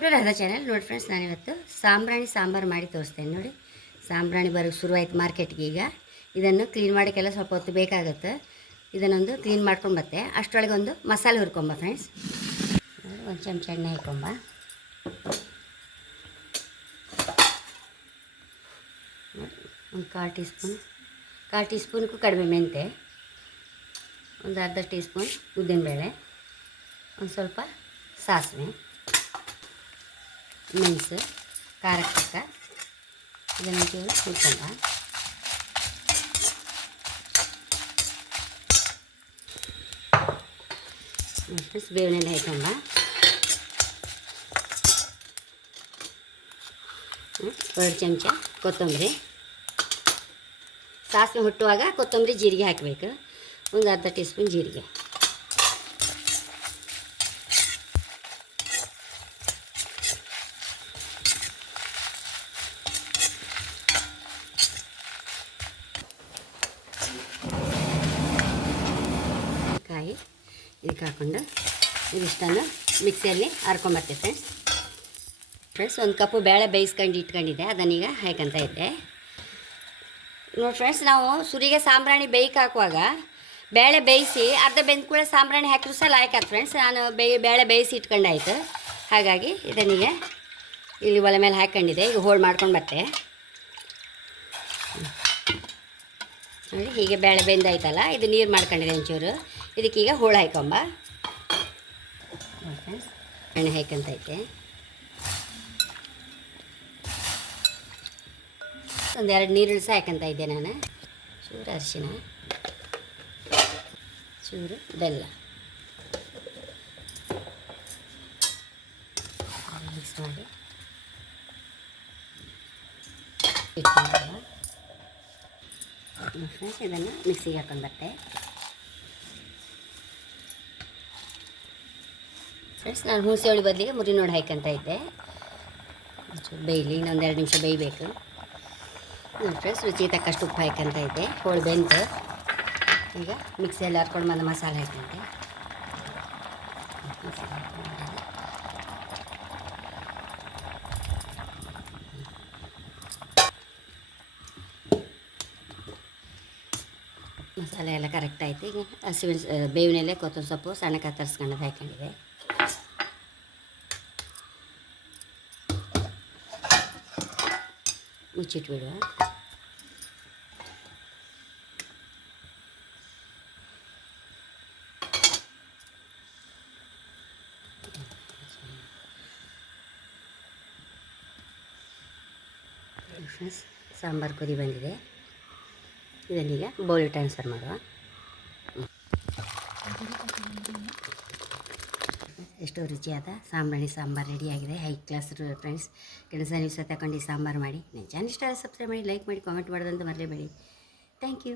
To Radha channel ನೋಡಿ friends ನಾನಿವತ್ತು ಸಾಂಬ್ರಾಣಿ ಸಾಂಬಾರು ಮಾಡಿ ತೋರಿಸ್ತೇನೆ ನೋಡಿ. ಸಾಂಬ್ರಾಣಿ ಬರೋಕ್ಕೆ ಶುರುವಾಯಿತು ಮಾರ್ಕೆಟ್ಗೆ ಈಗ. ಇದನ್ನು ಕ್ಲೀನ್ ಮಾಡೋಕ್ಕೆಲ್ಲ ಸ್ವಲ್ಪ ಹೊತ್ತು ಬೇಕಾಗುತ್ತೆ. ಇದನ್ನೊಂದು ಕ್ಲೀನ್ ಮಾಡ್ಕೊಂಡು ಬತ್ತೆ ಅಷ್ಟರೊಳಗೆ ಒಂದು ಮಸಾಲೆ ಹುರ್ಕೊಂಬ ಫ್ರೆಂಡ್ಸ್ ಒಂದು ಚಮಚ ಎಣ್ಣೆ ಹಾಕೊಂಬ. ಒಂದು ಕಾಲು ಟೀ ಸ್ಪೂನ್ ಕಾಲು ಟೀ ಸ್ಪೂನ್ಗೂ ಕಡಿಮೆ ಮೆಂತೆ ಒಂದು ಅರ್ಧ ಟೀ ಸ್ಪೂನ್ ಉದ್ದಿನಬೇಳೆ. ಒಂದು ಸ್ವಲ್ಪ ಸಾಸಿವೆ. ಮೆಣಸು ಖಾರಕ್ಕೆ ತಕ್ಕ ಇದನ್ನು ಚೂರು ಹುರ್ಕೊಂಬ ಫ್ರೆಂಡ್ಸ್ ಬೇವಿನೆಲ್ಲ ಹಾಕೊಂಬ ಎರಡು ಚಮಚ ಕೊತ್ತಂಬರಿ ಸಾಸಿವೆ ಹುಟ್ಟುವಾಗ ಕೊತ್ತಂಬರಿ ಜೀರಿಗೆ ಹಾಕಬೇಕು ಒಂದು ಅರ್ಧ ಟೀ ಸ್ಪೂನ್ ಜೀರಿಗೆ ಕಾಯಿ ಇದಕ್ಕೆ ಹಾಕ್ಕೊಂಡು ಇದಿಷ್ಟನ್ನು ಮಿಕ್ಸಿಯಲ್ಲಿ ಹರ್ಕೊಂಬರ್ತೀವಿ ಫ್ರೆಂಡ್ಸ್ ಫ್ರೆಂಡ್ಸ್ ಒಂದು ಕಪ್ಪು ಬೇಳೆ ಬೇಯಿಸ್ಕೊಂಡು ಇಟ್ಕೊಂಡಿದ್ದೆ, ಅದನ್ನೀಗ ಹಾಕಂತ ಇದ್ದೆ. ನೋಡಿ ಫ್ರೆಂಡ್ಸ್ ನಾವು ಸುರಿಗೆ ಸಾಂಬ್ರಾಣಿ ಬೇಯ್ಕೆ ಹಾಕುವಾಗ ಬೇಳೆ ಬೇಯಿಸಿ ಅರ್ಧ ಬೆಂದ ಕೂಡ ಸಾಂಬ್ರಾಣಿ ಹಾಕಿದ್ರು ಸಹ ಲಾಯ್ಕಾತ್ ಫ್ರೆಂಡ್ಸ್ ನಾನು ಬೇಯ, ಬೇಳೆ ಬೇಯಿಸಿ ಇಟ್ಕೊಂಡಾಯಿತು. ಹಾಗಾಗಿ ಇದನ್ನೀಗ ಇಲ್ಲಿ ಒಲೆ ಮೇಲೆ ಹಾಕ್ಕೊಂಡಿದ್ದೆ. ಈಗ ಹೋಳು ಮಾಡ್ಕೊಂಡು ಬರ್ತೆ ನೋಡಿ, ಹೀಗೆ ಬೇಳೆ ಬೆಂದಾಯ್ತಲ್ಲ, ಇದು ನೀರು ಮಾಡ್ಕೊಂಡಿದೆ ಒಂಚೂರು. ಇದಕ್ಕೀಗ ಹೋಳು ಫ್ರೆಂಡ್ಸ್ ಎಣ್ಣೆ ಹಾಕಂತೈತೆ ಒಂದೆರಡು ನೀರುಳ್ಳಿ ಸಹ ಹಾಕಂತ ಇದ್ದೆ ನಾನು. ಚೂರು ಅರಿಶಿನ. ಚೂರು ಬೆಲ್ಲ. ಮಿಕ್ಸ್ ಮಾಡಿ. ಇದನ್ನು ಮಿಕ್ಸಿಗೆ ಹಾಕೊಂಡು ಬಟ್ಟೆ. ಫ್ರೆಂಡ್ಸ್ ನಾನು ಹುಣಸೆ ಹುಳಿ ಬದಲಿಗೆ ಮುರಿ ನೋಡಿ ಹಾಕಂತ ಇದ್ದೆ. ಬೇಯಲಿ, ಇನ್ನೊಂದು ಎರಡು ನಿಮಿಷ ಬೇಯಬೇಕು. ನೋಡಿ ಫ್ರೆಂಡ್ಸ್ ರುಚಿಗೆ ತಕ್ಕಷ್ಟು ಉಪ್ಪು ಹಾಕಂತ ಇದ್ದೆ. ಹೋಳು ಬೆಂತು ಈಗ ಮಿಕ್ಸಿಯಲ್ಲಿ ಹಾಕ್ಕೊಂಡು ಬಂದು ಮಸಾಲೆ ಹಾಕಂತೆ ಮಸಾಲೆ ಎಲ್ಲ ಕರೆಕ್ಟ್ ಆಯ್ತು. ಈಗ ಹಸಿಮೆಣಸು ಬೇವಿನೆಲೆ ಕೊತ್ತಂಬರಿ ಸೊಪ್ಪು ಸಣ್ಣ ಕತ್ತರಿಸ್ಕೊಂಡು ಹಾಕೊಂಡಿದೆ ಮುಚ್ಚಿಟ್ಬಿಡುವ ಸಾಂಬಾರು ಕುದಿ ಬಂದಿದೆ. ಇದನ್ನೀಗ ಬೌಲ್ ಟ್ರಾನ್ಸ್ಫರ್ ಮಾಡುವ. ಎಷ್ಟೋ ರುಚಿಯಾದ ಸಾಂಬ್ರಾಣಿ ಸಾಂಬಾರು ರೆಡಿಯಾಗಿದೆ ಹೈ ಕ್ಲಾಸ್ ಫ್ರೆಂಡ್ಸ್ ಕೆಲಸ ನೀವು ಸಹ ತಗೊಂಡು ಸಾಂಬಾರು ಮಾಡಿ. ನನ್ನ ಚಾನಲ್ ಇಷ್ಟ ಸಬ್ಸ್ಕ್ರೈಬ್ ಮಾಡಿ ಲೈಕ್ ಮಾಡಿ ಕಾಮೆಂಟ್ ಮಾಡೋದಂತ ಮರಲೇಬೇಡಿ. Thank you